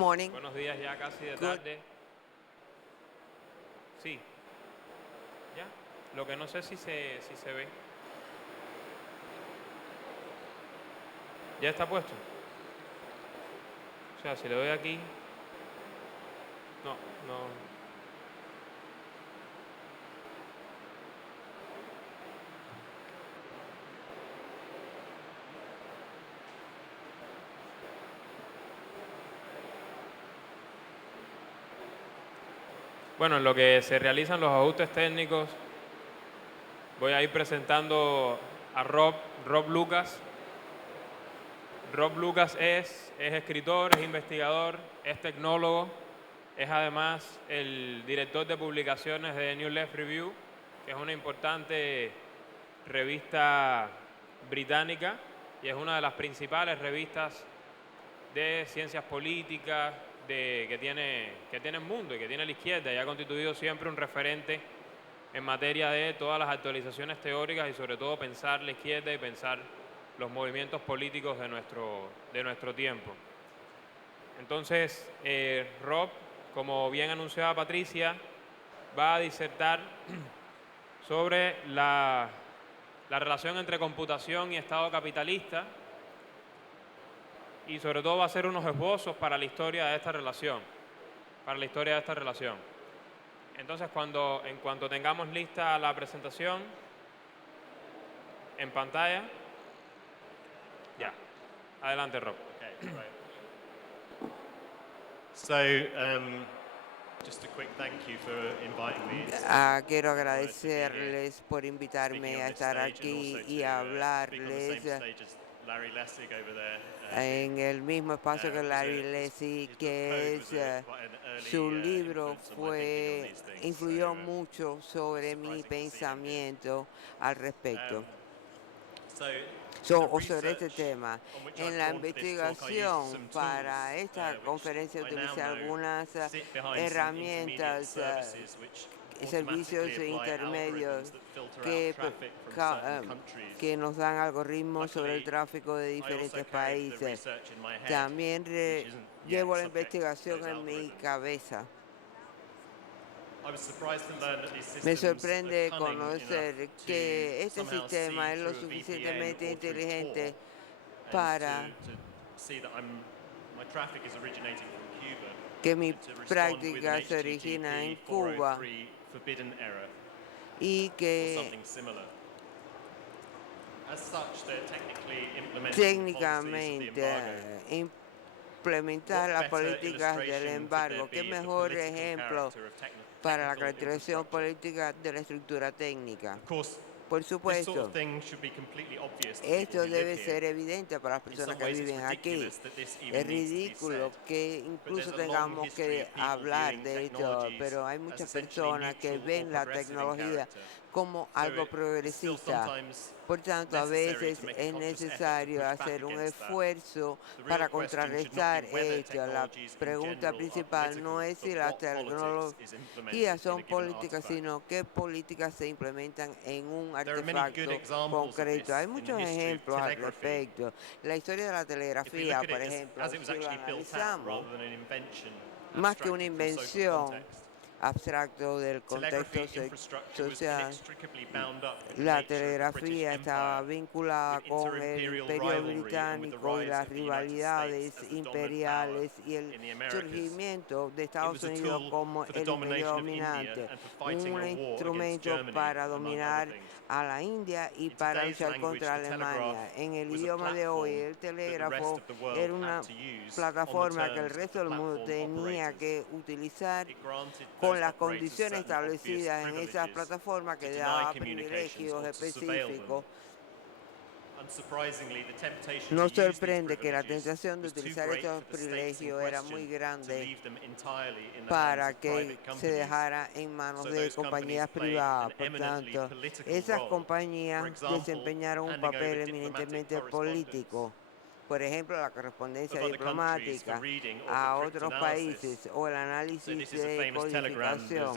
Morning. Buenos días, ya casi de Good. tarde. Sí. ¿Ya? Lo que no sé si se ve. ¿Ya está puesto? O sea, si le doy aquí... No, no... Bueno, en lo que se realizan los ajustes técnicos, voy a ir presentando a Rob Lucas. Rob Lucas es escritor, es investigador, es tecnólogo, es además el director de publicaciones de New Left Review, que es una importante revista británica y es una de las principales revistas de ciencias políticas que tiene el mundo y que tiene la izquierda, y ha constituido siempre un referente en materia de todas las actualizaciones teóricas y sobre todo pensar la izquierda y pensar los movimientos políticos de nuestro tiempo. Entonces, Rob, como bien anunciaba Patricia, va a disertar sobre la relación entre computación y Estado capitalista, y sobre todo va a hacer unos esbozos para la historia de esta relación, Entonces, en cuanto tengamos lista la presentación en pantalla, ya. Adelante, Rob. Okay, right. So, just a quick thank you for inviting me. Quiero agradecerles por invitarme a estar aquí y a hablarles en el mismo espacio que Larry Lessig, que es su libro influyó mucho sobre mi pensamiento al respecto. Sobre este tema. En la investigación para esta conferencia utilicé algunas herramientas, servicios intermedios que nos dan algoritmos sobre el tráfico de diferentes países. También llevo la investigación en mi cabeza. Me sorprende conocer que este sistema es lo suficientemente inteligente para que mi práctica se origina en Cuba y que técnicamente implementar las políticas del embargo. ¿Qué mejor ejemplo para la caracterización política de la estructura técnica? Por supuesto, esto debe ser evidente para las personas que viven aquí. Es ridículo que incluso tengamos que hablar de esto, pero hay muchas personas que ven la tecnología como algo progresista. Por tanto, a veces es necesario hacer un esfuerzo para contrarrestar esto. La pregunta principal no es si las tecnologías son políticas, sino qué políticas se implementan en un artefacto concreto. Hay muchos ejemplos al respecto. La historia de la telegrafía, por ejemplo, si lo analizamos, más que una invención, abstracto del contexto social, la telegrafía estaba vinculada con el Imperio Británico y las rivalidades imperiales y el surgimiento de Estados Unidos como el imperio dominante, un instrumento para dominar a la India y para luchar contra Alemania. En el idioma de hoy, el telégrafo era una plataforma que el resto del mundo tenía que utilizar con las condiciones establecidas en esa plataforma, que daba privilegios específicos. No sorprende que la tentación de utilizar estos privilegios era muy grande para que se dejara en manos de compañías privadas. Por tanto, esas compañías desempeñaron un papel eminentemente político. por ejemplo, la correspondencia diplomática a otros países o el análisis de codificación.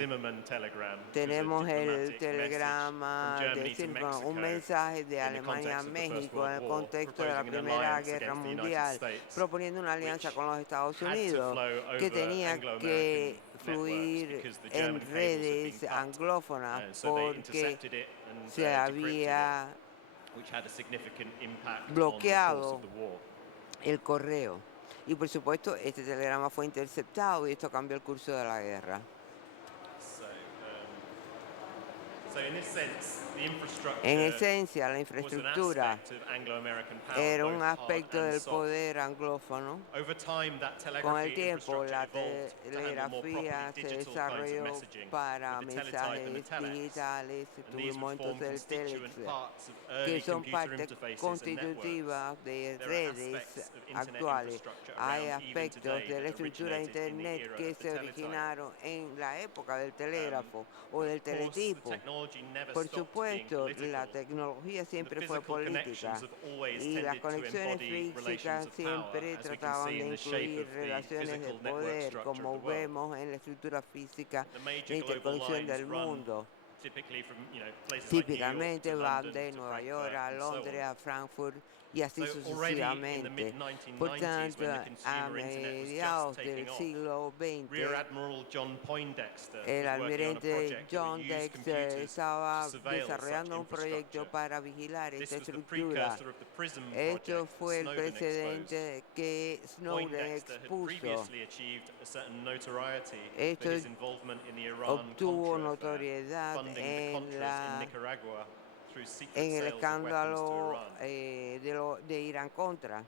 Tenemos el telegrama de Zimmermann, un mensaje de Alemania a México en el contexto de la Primera Guerra Mundial, proponiendo una alianza con los Estados Unidos que tenía que fluir en redes anglófonas porque se había bloqueado el correo. Y por supuesto, este telegrama fue interceptado y esto cambió el curso de la guerra. En esencia, la infraestructura era un aspecto del poder anglófono. Con el tiempo, la telegrafía se desarrolló para mensajes digitales. Tuvimos entonces el telex, que son partes constitutivas de redes actuales. Hay aspectos de la estructura de Internet que se originaron en la época del telégrafo o del teletipo. Por supuesto, la tecnología siempre fue política y las conexiones físicas siempre trataban de incluir relaciones de poder, como vemos en la estructura física de interconexión del mundo. Típicamente van de Nueva York a Londres, a Frankfurt y así sucesivamente. Por tanto, a mediados del siglo XX, el almirante John Dexter estaba desarrollando un proyecto para vigilar esta estructura. Esto fue el precedente que Snowden expuso. Esto obtuvo notoriedad en el escándalo de Irán Contra.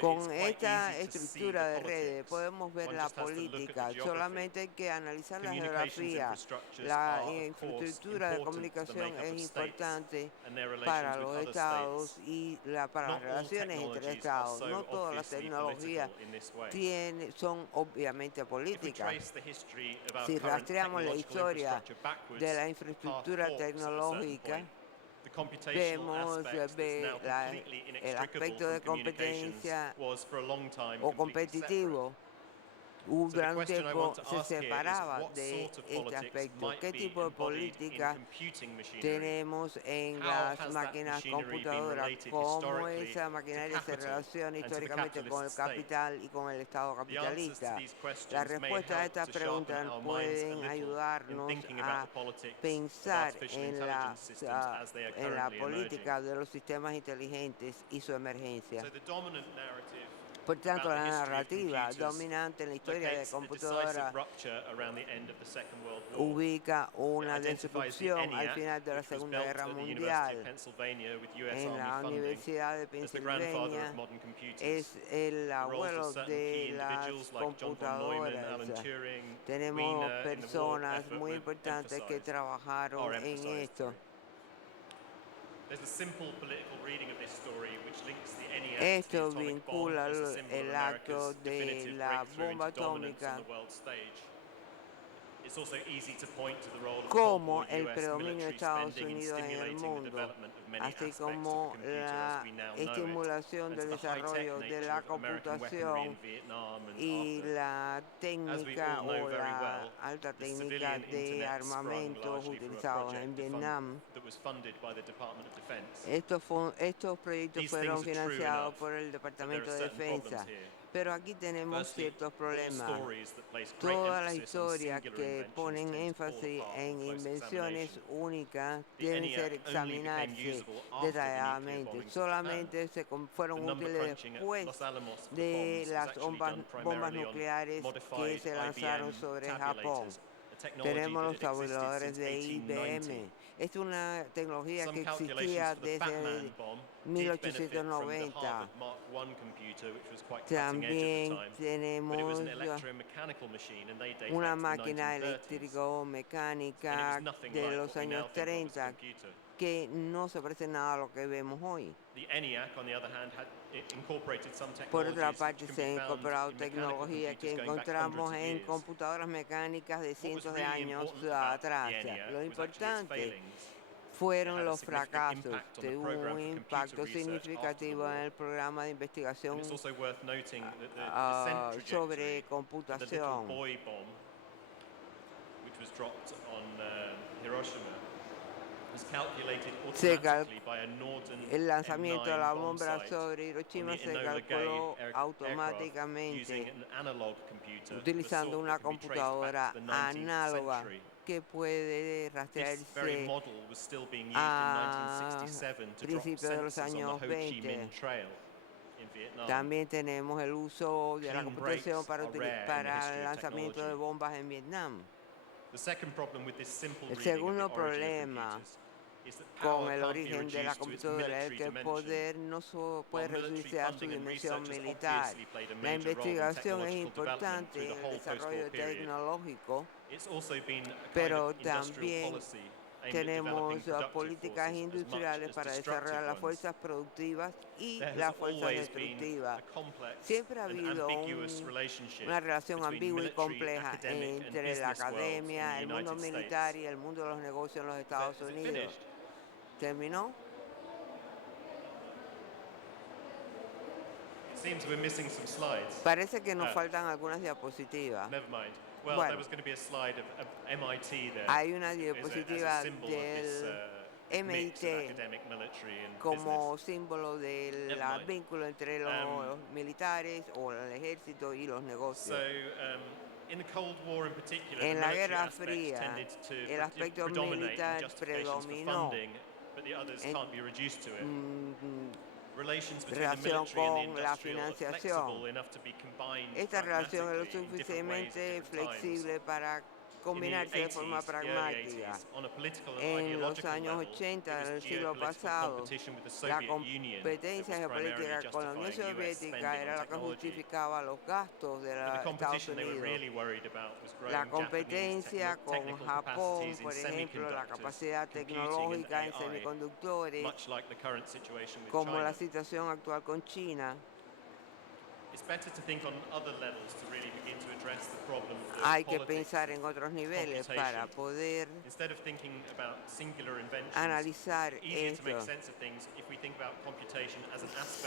Con esta estructura de redes podemos ver la política, solamente hay que analizar la geografía. La infraestructura de comunicación es importante para los estados y para las relaciones entre estados. No todas las tecnologías son obviamente políticas. Si rastreamos la historia de la infraestructura tecnológica, vemos el aspecto de competencia o competitivo. Durante un tiempo se separaba de este aspecto. ¿Qué tipo de política tenemos en las máquinas computadoras? ¿Cómo esa maquinaria se relaciona históricamente con el capital y con el Estado capitalista? Las respuestas a estas preguntas pueden ayudarnos a pensar en la política de los sistemas inteligentes y su emergencia. Por tanto, la narrativa dominante en la historia de computadora ubica una destrucción al final de la Segunda Guerra Mundial. En la Universidad de Pensilvania es el abuelo de las computadoras. Tenemos personas muy importantes que trabajaron en esto. Esto vincula el acto de la bomba atómica como el predominio de Estados Unidos en el mundo, así como la estimulación del desarrollo de la computación y la técnica o la alta técnica de armamentos utilizados en Vietnam. Estos proyectos fueron financiados por el Departamento de Defensa. Pero aquí tenemos ciertos problemas. Todas las historias que ponen énfasis en invenciones únicas deben ser examinadas detalladamente. Solamente fueron útiles después de las bombas nucleares que se lanzaron sobre Japón. Tenemos los tabuladores de IBM. Es una tecnología que existía desde 1890. También tenemos una máquina eléctrico-mecánica de los años 30 que no se parece nada a lo que vemos hoy. Por otra parte, se han incorporado tecnologías que encontramos en computadoras mecánicas de cientos de años atrás. Lo importante fueron los fracasos. Tuvo un impacto significativo en el programa de investigación sobre computación. El lanzamiento de la bomba sobre Hiroshima se calculó automáticamente utilizando una computadora análoga que puede rastrearse a principios de los años 20. También tenemos el uso de la computación para el lanzamiento de bombas en Vietnam. El segundo problema con el origen de la computadora es que el poder no puede reducirse a su dimensión militar. La investigación es importante en el desarrollo tecnológico, pero también tenemos políticas industriales para desarrollar las fuerzas productivas y las fuerzas destructivas. Siempre ha habido una relación ambigua y compleja entre la academia, el mundo militar y el mundo de los negocios en los Estados Unidos. ¿Terminó? Parece que nos faltan algunas diapositivas. Bueno, hay una diapositiva del MIT como símbolo del vínculo entre los militares o el ejército y los negocios. En la Guerra Fría, el aspecto militar predominó relación con la financiación. Esta relación es lo suficientemente flexible para combinarse de forma pragmática. En los años 80 del siglo pasado, la competencia geopolítica con la Unión Soviética era la que justificaba los gastos de los Estados Unidos. La competencia con Japón, por ejemplo, la capacidad tecnológica en semiconductores, como la situación actual con China. Hay que pensar en otros niveles para poder analizar esto.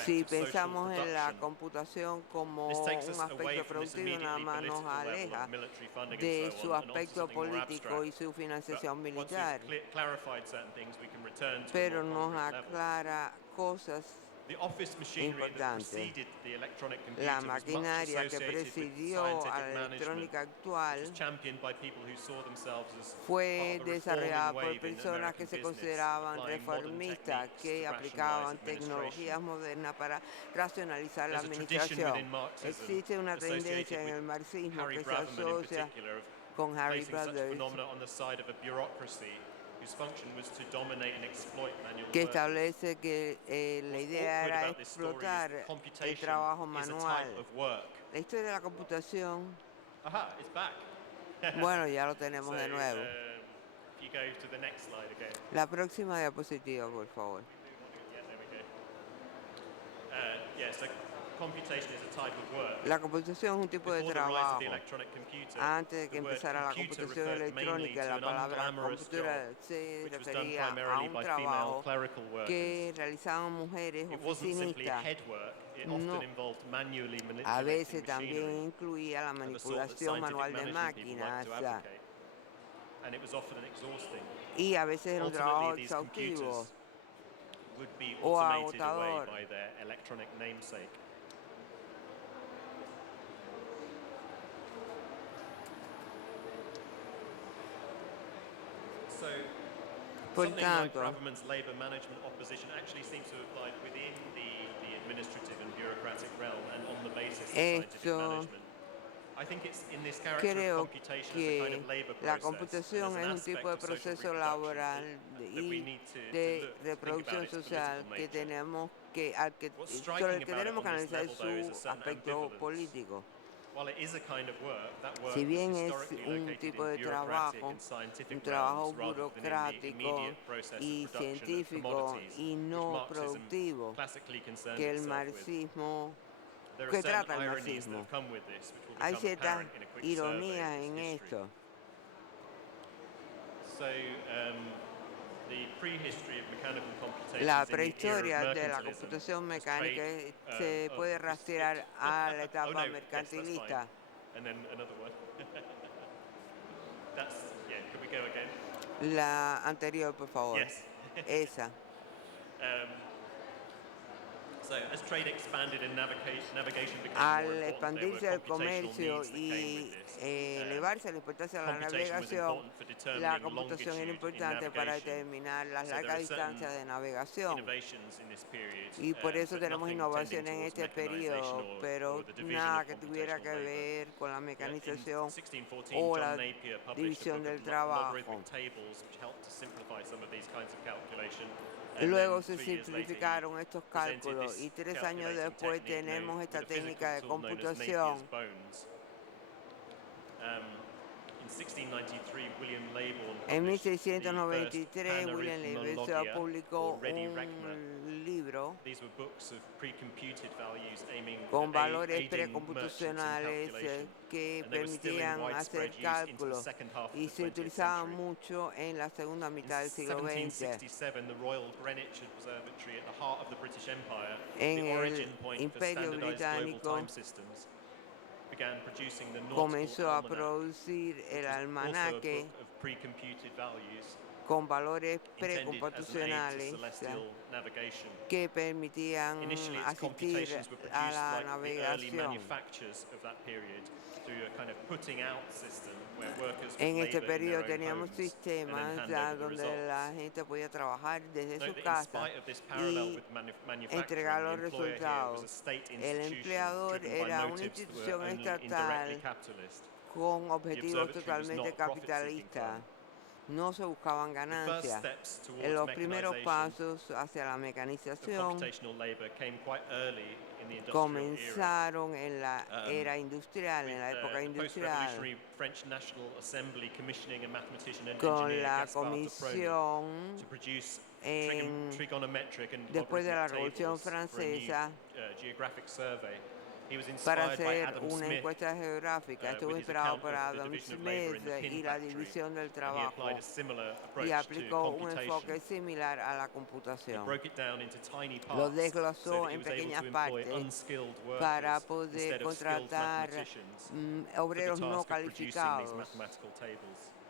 Si pensamos en la computación como un aspecto productivo, nada más nos aleja de su aspecto político y su financiación militar, pero nos aclara cosas importante. La maquinaria que presidió a la electrónica actual fue desarrollada por personas que se consideraban reformistas, que aplicaban tecnologías modernas para racionalizar la administración. Existe una tendencia en el marxismo que se asocia con Harry Brothers, que establece que la idea era explotar el trabajo manual. La historia de la computación, bueno, ya lo tenemos de nuevo. La próxima diapositiva, por favor. La computación es un tipo de trabajo. Antes de que empezara la computación electrónica, la palabra computadora se refería a un trabajo que realizaban mujeres oficinistas. A veces también incluía la manipulación manual de máquinas. Y a veces era un trabajo exhaustivo o agotador. Por tanto, esto creo que la computación es un tipo de proceso laboral y de reproducción social que tenemos sobre el que tenemos que analizar su aspecto político. Si bien es un tipo de trabajo, un trabajo burocrático y científico y no productivo, que el marxismo, que trata el marxismo. Hay ciertas ironías en esto. La prehistoria de la computación mecánica se puede rastrear a la etapa mercantilista. La anterior, por favor. Esa. Al expandirse el comercio y elevarse la importancia de la navegación, la computación era importante para determinar las largas distancias de navegación. Y por eso tenemos innovaciones en este periodo, pero nada que tuviera que ver con la mecanización o la división del trabajo. Luego se simplificaron estos cálculos y 3 años después tenemos esta técnica de computación. En 1693, William Leybourne publicó un libro con valores precomputacionales que permitían hacer cálculos y se utilizaban mucho en la segunda mitad del siglo XX. En el Imperio Británico comenzó a producir el almanaque con valores precomputacionales que permitían asistir a la navegación. En este periodo teníamos sistemas donde la gente podía trabajar desde su casa y entregar los resultados. El empleador era una institución estatal con objetivos totalmente capitalistas. No se buscaban ganancias. En los primeros pasos hacia la mecanización comenzaron en la era industrial, en la época industrial, con la comisión después de la Revolución Francesa para hacer una encuesta geográfica. Estuvo inspirado por Adam Smith y la división del trabajo y aplicó un enfoque similar a la computación. Lo desglosó en pequeñas partes para poder contratar obreros no calificados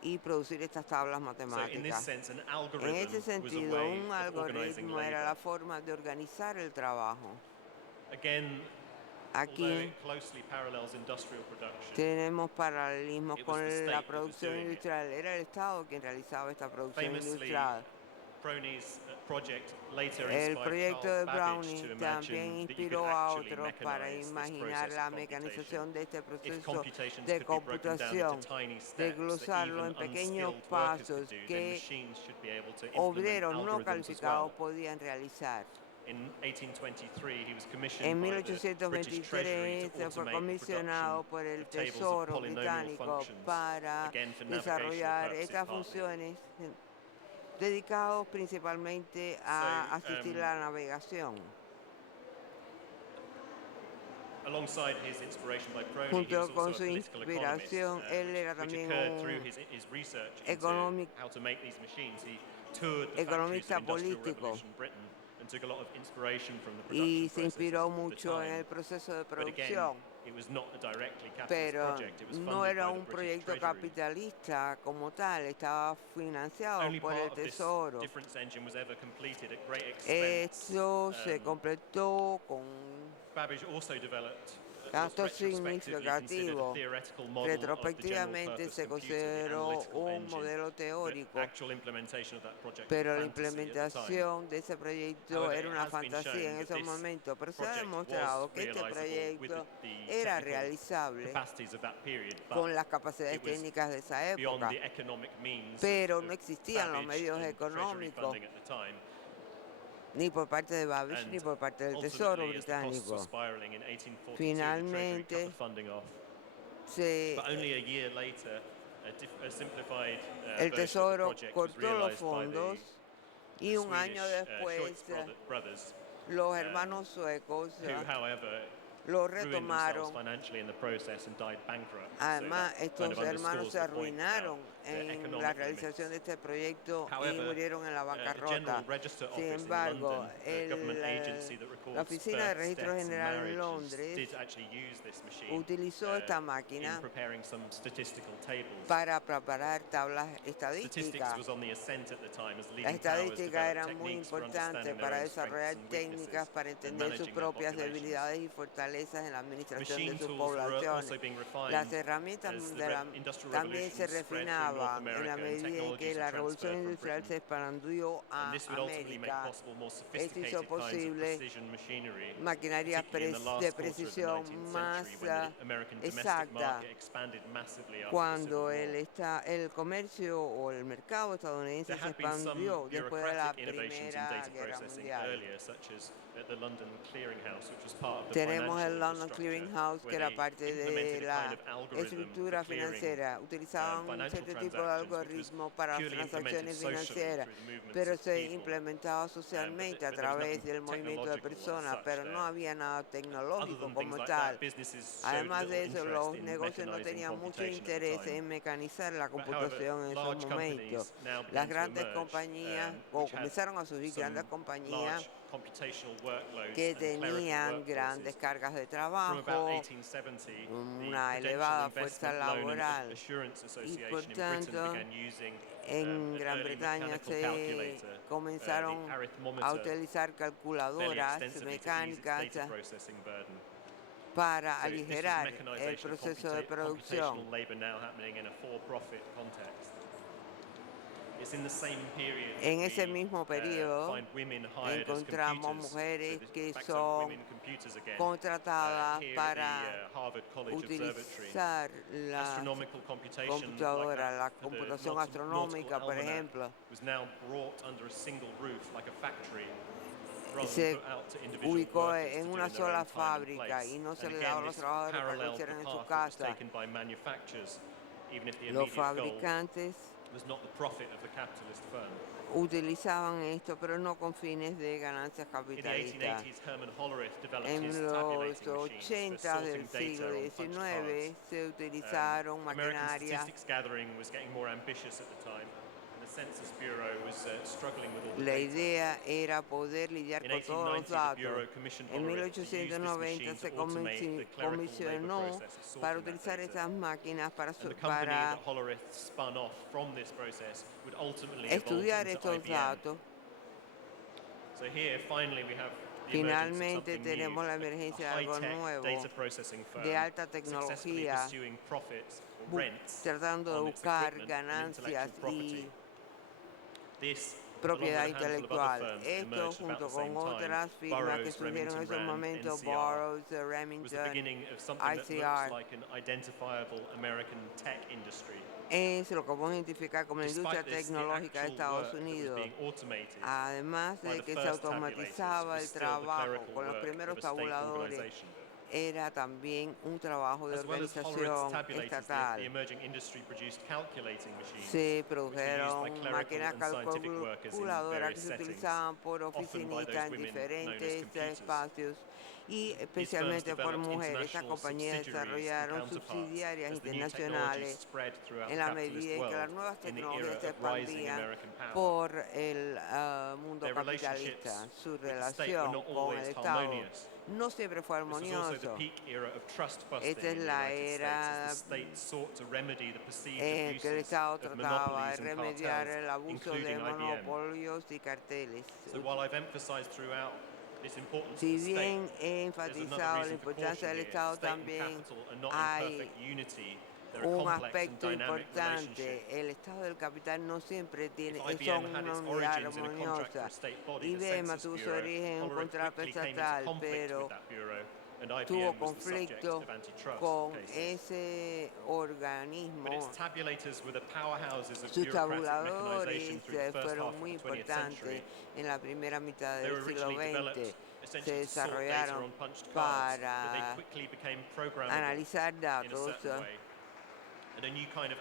y producir estas tablas matemáticas. En ese sentido, un algoritmo era la forma de organizar el trabajo. Aquí tenemos paralelismos con la producción industrial. Era el Estado quien realizaba esta producción industrial. El proyecto de Brownie también inspiró a otros para imaginar la mecanización de este proceso de computación, desglosarlo en pequeños pasos que obreros no calificados podían realizar. En 1823 se fue comisionado por el Tesoro británico para desarrollar estas funciones dedicados principalmente a asistir a la navegación. Junto con su inspiración, él era también un economista político y se inspiró mucho en el proceso de producción, pero no era un proyecto capitalista como tal, estaba financiado por el Tesoro. Esto se completó con gastos significativos. Retrospectivamente se consideró un modelo teórico, pero la implementación de ese proyecto era una fantasía en ese momento. Pero se ha demostrado que este proyecto era realizable con las capacidades técnicas de esa época, pero no existían los medios económicos ni por parte de Babbage ni por parte del Tesoro británico. Finalmente, el Tesoro cortó los fondos y un año después los hermanos suecos lo ruined themselves retomaron. financially in the process and died bankrupt. Además, So that estos kind of hermanos se underscores the point arruinaron about the en la economic realización limits. de este proyecto y However, murieron en la the General bancarrota. Register Sin Office in embargo, London, a government agency that la records Oficina de births, Registro deaths and General en marriages, Londres did actually use this machine utilizó esta in máquina preparing some statistical tables. para preparar tablas Statistics estadísticas. was on the ascent at the time as Las leading powers estadísticas developed eran muy techniques for importantes understanding their para own desarrollar strengths and técnicas weaknesses para and entender sus managing their propias populations. debilidades y fortalezas en la administración de Machine sus tools were also poblaciones. being Las refined herramientas as de the Industrial también se Revolution spread through North refinaban en la America and medida en que technologies la were revolución transferred from industrial se Britain. expandió And a this would ultimately make América. possible more Esto hizo sophisticated kinds of posible precision machinery, maquinaria particularly in the de last quarter of the precisión 19th más century when the American domestic exacta market expanded massively after the Civil cuando War. el comercio o el mercado estadounidense There se had been some expandió después de la bureaucratic innovations in Primera data Guerra processing Mundial. earlier, such as at the London Clearing House, which was part of the Tenemos financial el London infrastructure, Clearing House, que where era they parte de implemented a kind la of algorithm for estructura clearing financiera. Utilizaban un financial cierto tipo de transactions, which was algoritmo para las purely implemented transacciones socially financieras, through the movements pero of se people. implementaba socialmente a But there was través nothing del movimiento de technological as personas, such pero no there. había nada Other tecnológico than como things like tal. that, businesses showed Además little de eso, interest los in negocios no mechanizing tenían mucho computation at the interés time. en mecanizar la But however, computación en esos large momentos. companies now Las began to grandes emerge, compañías, o which had comenzaron a surgir grandes some compañías large computational workloads que and clerical tenían grandes workforces. cargas de From about trabajo, 1870, the una Prudential elevada fuerza Investment Loan and laboral Assurance y por Association in Britain tanto began using en an Gran early Bretaña mechanical se calculator, the comenzaron a arithmometer, utilizar fairly calculadoras extensively to ease its mecánicas data processing burden. para So this was aligerar el mechanization of proceso de computational producción. labor now happening in a for-profit context. It's in the same period En that ese we mismo periodo find women hired as encontramos computers. mujeres So que back to son women computers again. contratadas Here para at the Harvard College Observatory. utilizar las Astronomical computation like computadoras, la that for the computación astronómica, por Almanac ejemplo, was now brought under a single roof like a factory rather se than put out to individual ubicó workers en to do una in their sola own time and fábrica place. y no se And le daba a again, los this trabajadores para que lo paralleled the hicieran en su path that was casa. taken by manufacturers, even if the Los immediate goal fabricantes was not the profit of the capitalist firm. utilizaban esto, pero no con fines de ganancias In the capitalistas. 1880s, Herman Hollerith developed his En los tabulating machines for 80 del sorting siglo data on punched XIX cards. se utilizaron American maquinarias. statistics gathering was getting more ambitious at the time, and the Census Bureau was struggling with all the La data. idea era poder lidiar In con todos los 1890, the datos. Bureau commissioned En Hollerith to use this 1890 machine se to automate the clerical labor comisionó process of sorting para that utilizar data. esas máquinas And the company that Hollerith spun off from this process would ultimately evolve estudiar into estos IBM. datos. So here, finally, we have the emergence of Finalmente something new, tenemos la a emergencia de algo high-tech nuevo, data processing firm de alta successfully tecnología, pursuing profits or rents tratando de on its buscar equipment and ganancias intellectual property. y This, propiedad along with a handful of intelectual. other firms that Esto emerged about junto the same con time, otras firmas que Burroughs, surgieron en Remington esos Rand, momentos, NCR, Burroughs, was the Remington, beginning of something that ICR, looks like an identifiable American tech industry. es lo que podemos identificar como la industria Despite this, the tecnológica de actual Estados work that was Unidos. being automated Además by de the que se first tabulators automatizaba was el still the trabajo clerical con los work primeros of a state tabuladores, organization. era también un trabajo de As well as Hollerith's organización tabulators, the estatal. emerging industry produced calculating machines, Se which were used by produjeron clerical máquinas and scientific workers in calculadoras que various se settings, utilizaban por often by oficinistas those en women known as diferentes computers. espacios y These firms especialmente por developed mujeres. Estas international compañías subsidiaries and desarrollaron counterparts subsidiarias as the new technologies internacionales spread throughout en the la capitalist medida en que las world nuevas in the era tecnologías se of rising expandían American power. por el mundo Their capitalista. relationships Su with the state were relación not con el always Estado harmonious. no siempre fue This was also the armonioso. peak era of trust busting Esta es in the la United States era as the state sought to remedy the perceived en que el abuses Estado of trataba de monopolies and remediar cartels, el abuso de including IBM. monopolios y carteles. So while I've emphasized throughout its importance Si to the bien state, he there's another enfatizado la reason for importancia caution del here. Estado, State and también capital are not in hay perfect unity. They're a un complex and aspecto dynamic relationship. importante. El Estado del capital no siempre If son IBM had una its unidad origins in a contract for armoniosa. a state body, the IBM Census tuvo su Bureau, origen en un Hollerith contrato quickly came into estatal, conflict pero with that bureau, and tuvo IBM was the subject conflicto of antitrust con cases. ese But organismo. its tabulators were the powerhouses of Sus bureaucratic tabuladores mechanization through the first half fueron of muy the 20th importantes century. en la primera mitad They del were siglo originally XX. developed Se essentially to sort data desarrollaron on punched cards, but they para quickly became programmable analizar in a datos. certain way. And a new kind of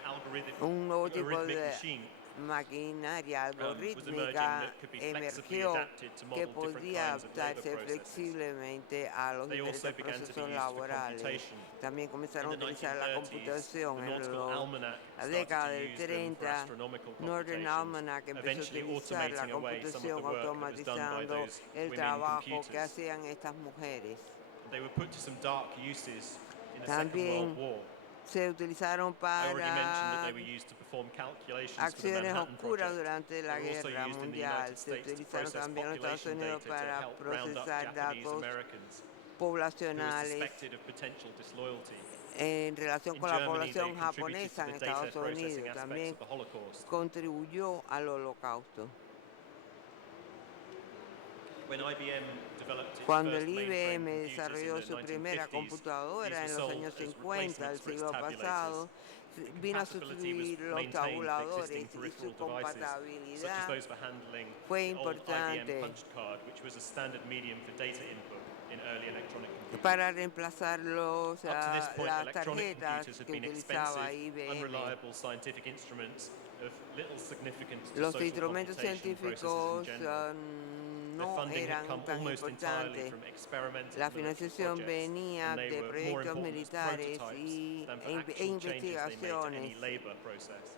Un nuevo tipo algorithmic de machine maquinaria was emerging algorítmica that could be flexibly emergió adapted to que model different podía kinds of labor adaptarse processes. flexiblemente a los They also diferentes began to be procesos used for laborales. computation. También comenzaron a In the utilizar la 1930s, computación the en Nautical Almanac la started década to del use them for 30. astronomical Northern computations, Almanac empezó a eventually utilizar la automating away some of the computación work that was done by automatizando those el women trabajo que computers. hacían estas mujeres. They were put to some dark uses in the Second También World War. se utilizaron I already mentioned that para they were used to perform calculations for the acciones Manhattan oscuras Project. durante la They were also Guerra used in the Mundial. United Se States to utilizaron process también en los Estados population Unidos data to para help round up procesar Japanese datos Americans who were poblacionales suspected of potential disloyalty. en relación In con la Germany, they población contributed to japonesa en the data Estados processing Unidos. aspects También of the Holocaust. contribuyó al Holocausto. When IBM developed its Cuando first el mainframe IBM computers in desarrolló the su primera 1950s, these computadora were en los sold años as 50 del replacements for its siglo pasado, tabulators. The vino a compatibility was sustituir los maintained with tabuladores existing y peripheral su devices, such as compatibilidad those for handling fue the old IBM importante punched card, which was a standard medium for data input in early electronic computers. para reemplazar Up to this point, las electronic tarjetas computers had que been utilizaba expensive, IBM. unreliable scientific instruments of little significance to Los social instrumentos computation processes in científicos general. Their no funding had eran come tan almost entirely importantes. from experimental La military financiación projects, venía and they de were more proyectos important as militares prototypes than for e actual changes they made to any investigaciones. labor process.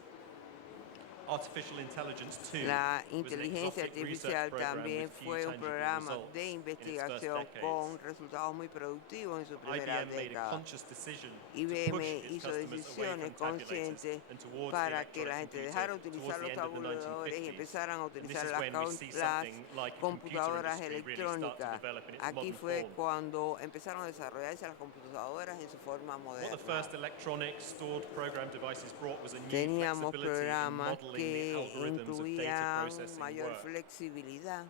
Artificial intelligence, too, La was an inteligencia exotic research artificial program también with few fue un tangible programa results de in its first investigación decades. con resultados muy productivos en su primera IBM made a década. conscious decision to IBM push its hizo customers away decisiones from tabulators conscientes and towards the para que la electronic gente computer dejara de utilizar towards the los end of the tabuladores y 1950s. empezaran a And this utilizar is las when we see las something like the computer computadoras industry really start to electrónicas. develop in its Aquí modern fue form. cuando empezaron a desarrollarse las computadoras en su forma What the moderna. first electronic stored program devices brought was a new Teníamos flexibility in programas modeling the que algorithms of data incluían processing mayor work. flexibilidad.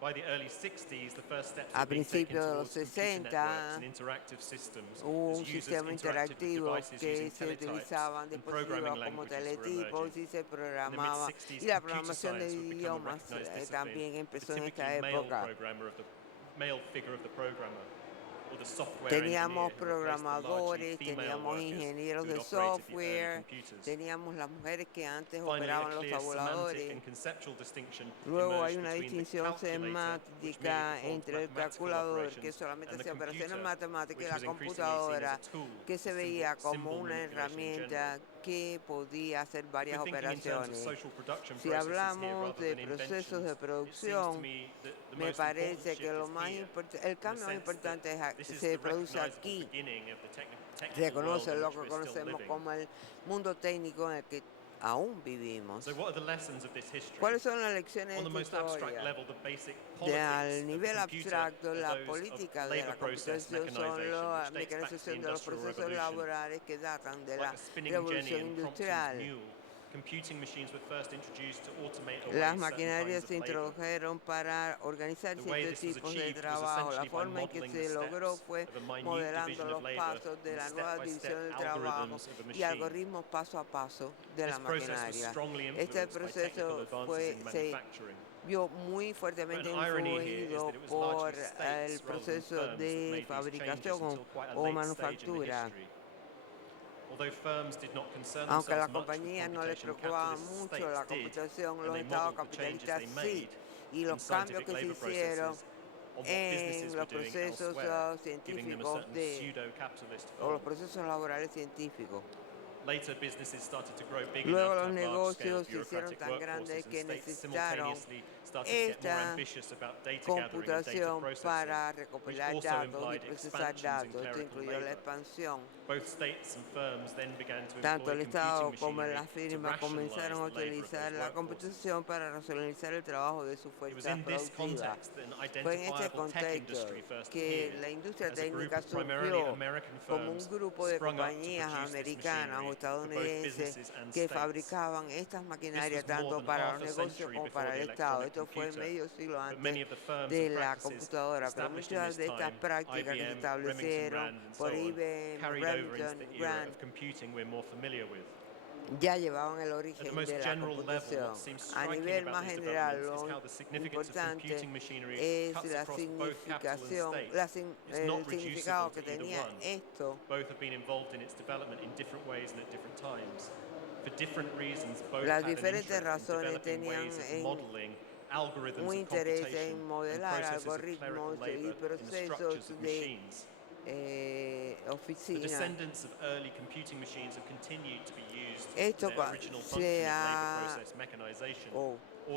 By the early 60s, the first steps A were being taken principios de los towards computer networks 60 and interactive systems hubo as un users sistema interacted with interactivo devices que using se teletypes utilizaban and programming dispositivos como languages were teletipos emerging. y se In the programaba. mid-60s, Y la computer programación de science would become a idiomas recognized discipline. también The empezó en esta typically male época. programmer male figure of the programmer, or the software Teníamos engineer who replaced the largely programadores, female teníamos workers ingenieros who de had operated the early software, computers. teníamos las mujeres que antes Finally, a operaban los clear semantic tabuladores. and conceptual distinction Luego hay emerged una between the distinción calculator, which merely semántica performed entre el mathematical calculador, que operations, solamente and the hacía operaciones computer, matemáticas, y which la was increasingly seen as a computadora, tool que se for veía como symbol una manipulation in general. herramienta que podía hacer If we're varias thinking in terms of operaciones. social production Si processes here hablamos rather de than procesos de inventions, it seems to producción, me that the me most important parece que shift lo is más here, el in the cambio más sense that importante this is se the produce recognizable aquí. beginning of the technical world Reconoce in lo which que we're still conocemos living. como el mundo técnico en el que aún vivimos. So what are the lessons of this history? ¿Cuáles son las lecciones On de the esta most abstract historia? level, the basic Al politics of the nivel computer abstracto, are la those of política de labor la process computación son mechanization, la which dates back to the mecanización de los Industrial procesos Revolution. laborales que datan de Like la the spinning jenny revolución and Crompton's industrial. mule, computing machines were first introduced to automate away Las certain maquinarias kinds se of labor. introdujeron para organizar The way ciertos this was tipos de achieved was trabajo. La essentially by forma en que modeling the se logró steps fue of a minute modelando division of los labor pasos de and the la nueva step-by-step división del trabajo algorithms of a y machine. algoritmos paso a paso de la This process was maquinaria. strongly Este influenced by technical proceso advances in se manufacturing. vio muy fuertemente But an irony here is influido that it was por largely el states rather than proceso firms that de made these changes fabricación until quite a o late stage in the manufactura. history. Although firms did not concern Aunque a themselves las much with compañías no les computation, preocupaba capitalist mucho states la did, computación, and los they estados modeled the changes capitalistas they sí, made y in los cambios scientific que se labor hicieron processes on what en businesses were los doing procesos elsewhere, giving them a científicos certain pseudo-capitalist o los form. procesos laborales científicos. Later, businesses started to grow big Luego enough to los have large-scale negocios se hicieron bureaucratic tan grandes workforces, and que states necesitaron simultaneously started to get more esta ambitious about data gathering and data computación processing, para which recopilar also datos y implied procesar expansions in datos. Esto clerical incluyó la labor. expansión. Both states and firms then began to Tanto employ el Estado computing como machinery las to firmas rationalize comenzaron a the labor of utilizar those la workforces. computación para racionalizar el trabajo de sus It was fuerzas in this productivas. context that an Fue en este identifiable tech contexto industry first que appeared la industria as a group técnica of primarily surgió American como un firms grupo de sprung up to compañías produce this americanas o machinery for both estadounidenses businesses and que states. fabricaban estas This maquinarias was more tanto than para half los a negocios century como before para the el Estado. electronic Esto fue computer, medio siglo but many antes of the firms de and la practices computadora, pero established in muchas this de estas time, prácticas que se IBM, Remington establecieron Rand, and por so on, IBM, carried over into Remington the era Rand of computing we're more familiar with. ya llevaban el origen de la computación. A nivel más general, lo importante es la significación, el significado que tenía esto. Las diferentes razones tenían un interés en modelar algoritmos y procesos de oficina. Esto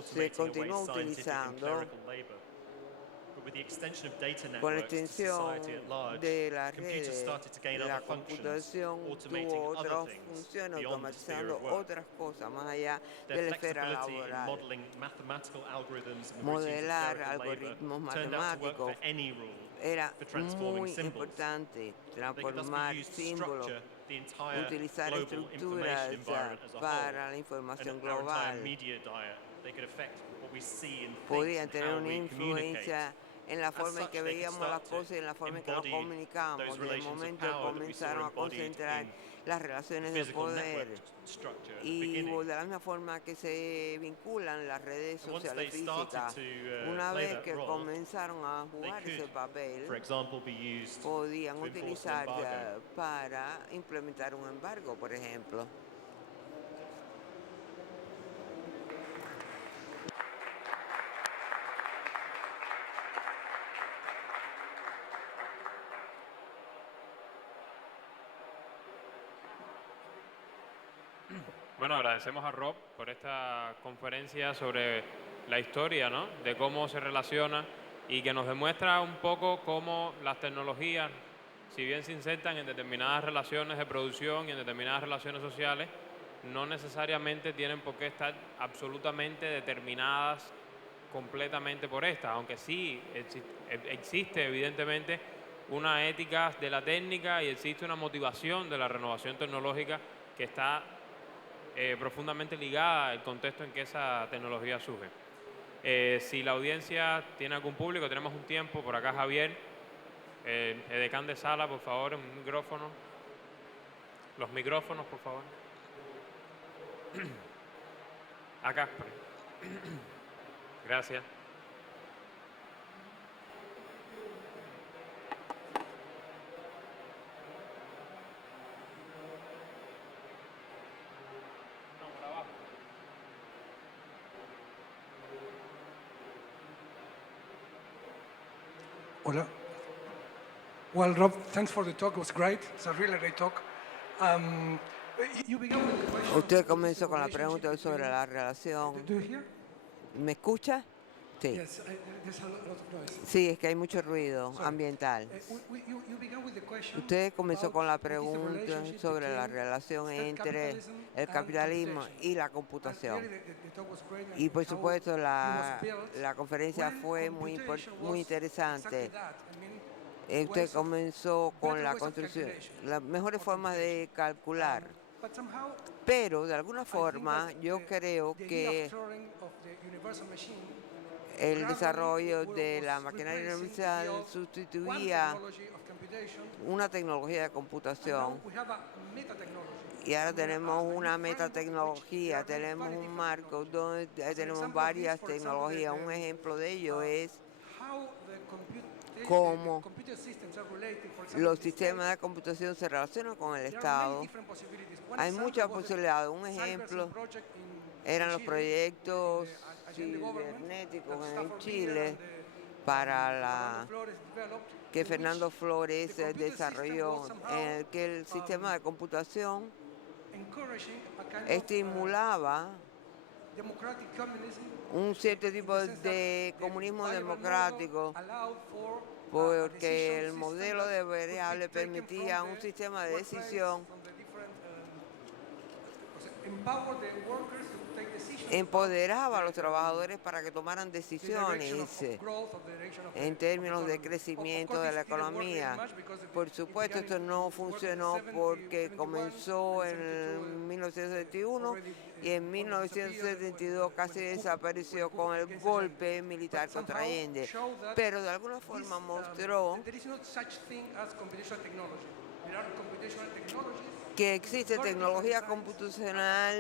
se continúa utilizando con la extensión de las redes. La computación tuvo otras funciones, automatizando otras cosas más allá de la esfera laboral. Modelar algoritmos matemáticos era muy importante, transformar símbolos, utilizar estructuras para la información global. Podían tener una influencia en la forma en que veíamos las cosas y en la forma en que nos comunicamos. De momento comenzaron a concentrar las relaciones de poder y de la misma forma que se vinculan las redes sociales físicas. Una vez que comenzaron a jugar ese papel, podían utilizarse para implementar un embargo, por ejemplo. Bueno, agradecemos a Rob por esta conferencia sobre la historia, ¿no?, de cómo se relaciona y que nos demuestra un poco cómo las tecnologías, si bien se insertan en determinadas relaciones de producción y en determinadas relaciones sociales, no necesariamente tienen por qué estar absolutamente determinadas completamente por estas, aunque sí existe evidentemente una ética de la técnica y existe una motivación de la renovación tecnológica que está profundamente ligada al contexto en que esa tecnología surge. Si la audiencia tiene algún público, tenemos un tiempo. Por acá Javier, edecán de sala, por favor, un micrófono. Los micrófonos, por favor. Acá. Gracias. Hola. Well, Rob, thanks for the talk. It was great. It's a really great talk. Usted comenzó con la pregunta sobre la relación. Do you hear? ¿Me escucha? Sí. Yes, there's a lot of noise. Sí, es que hay mucho ruido ambiental. Usted comenzó con la pregunta sobre la relación entre el capitalismo y la computación. Y por supuesto la conferencia fue muy interesante. Usted comenzó con la construcción, las mejores formas de calcular. Pero de alguna forma yo creo que el desarrollo de la maquinaria universal sustituía una tecnología de computación. Y ahora tenemos una metatecnología, tenemos un marco donde tenemos varias tecnologías. Un ejemplo de ello es cómo los sistemas de computación se relacionan con el Estado. Hay muchas posibilidades. Un ejemplo eran los proyectos cibernéticos en Chile que Fernando Flores desarrolló, en el que el sistema de computación estimulaba un cierto tipo de comunismo democrático, porque el modelo de variable permitía un sistema de decisión, empoderaba a los trabajadores para que tomaran decisiones en términos de crecimiento de la economía. Por supuesto, esto no funcionó porque comenzó en 1971 y en 1972 casi desapareció con el golpe militar contra Allende. Pero de alguna forma mostró que existe tecnología computacional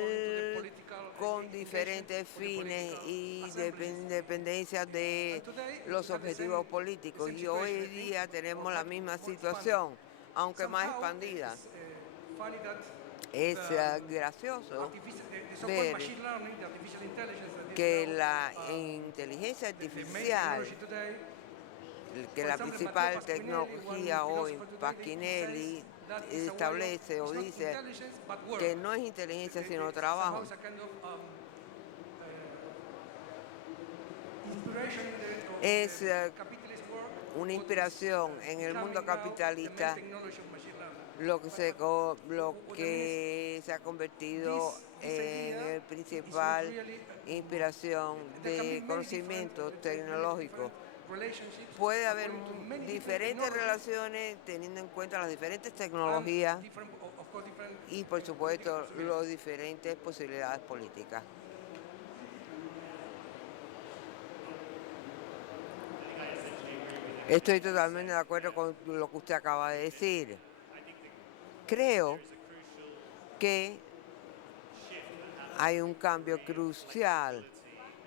con diferentes fines y dependencias de los objetivos políticos. Y hoy día tenemos la misma situación, aunque más expandida. Es gracioso ver que la inteligencia artificial, que la principal tecnología hoy, Pasquinelli establece o dice que no es inteligencia sino trabajo. Es una inspiración en el mundo capitalista lo que se ha convertido en el principal inspiración de conocimiento tecnológico. Puede haber diferentes relaciones teniendo en cuenta las diferentes tecnologías y, por supuesto, las diferentes posibilidades políticas. Estoy totalmente de acuerdo con lo que usted acaba de decir. Creo que hay un cambio crucial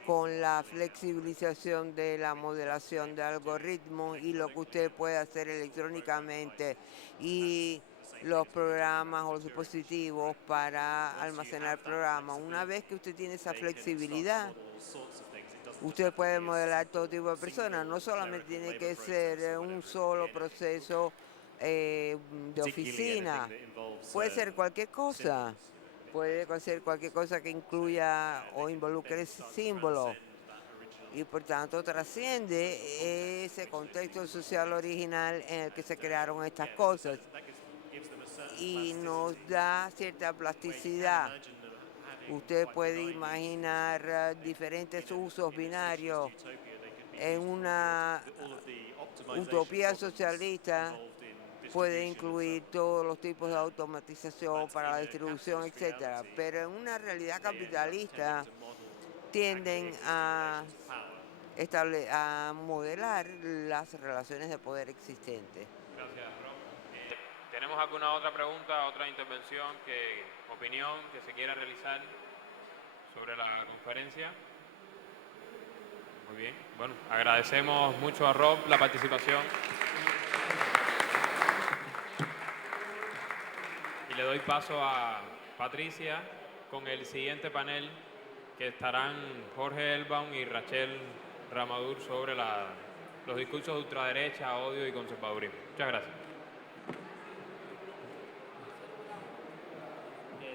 con la flexibilización de la modelación de algoritmos y lo que usted puede hacer electrónicamente y los programas o los dispositivos para almacenar programas. Una vez que usted tiene esa flexibilidad, usted puede modelar todo tipo de personas. No solamente tiene que ser un solo proceso de oficina. Puede ser cualquier cosa. Puede ser cualquier cosa que incluya o involucre símbolos. Y por tanto trasciende ese contexto social original en el que se crearon estas cosas. Y nos da cierta plasticidad. Usted puede imaginar diferentes usos binarios en una utopía socialista. Puede incluir todos los tipos de automatización para la distribución, etcétera. Pero en una realidad capitalista tienden a modelar las relaciones de poder existentes. Gracias, Rob. ¿Tenemos alguna otra pregunta, otra intervención, opinión que se quiera realizar sobre la conferencia? Muy bien. Bueno, agradecemos mucho a Rob la participación. Y le doy paso a Patricia con el siguiente panel, que estarán Jorge Elbaum y Rachel Ramadur sobre los discursos de ultraderecha, odio y conservadurismo. Muchas gracias.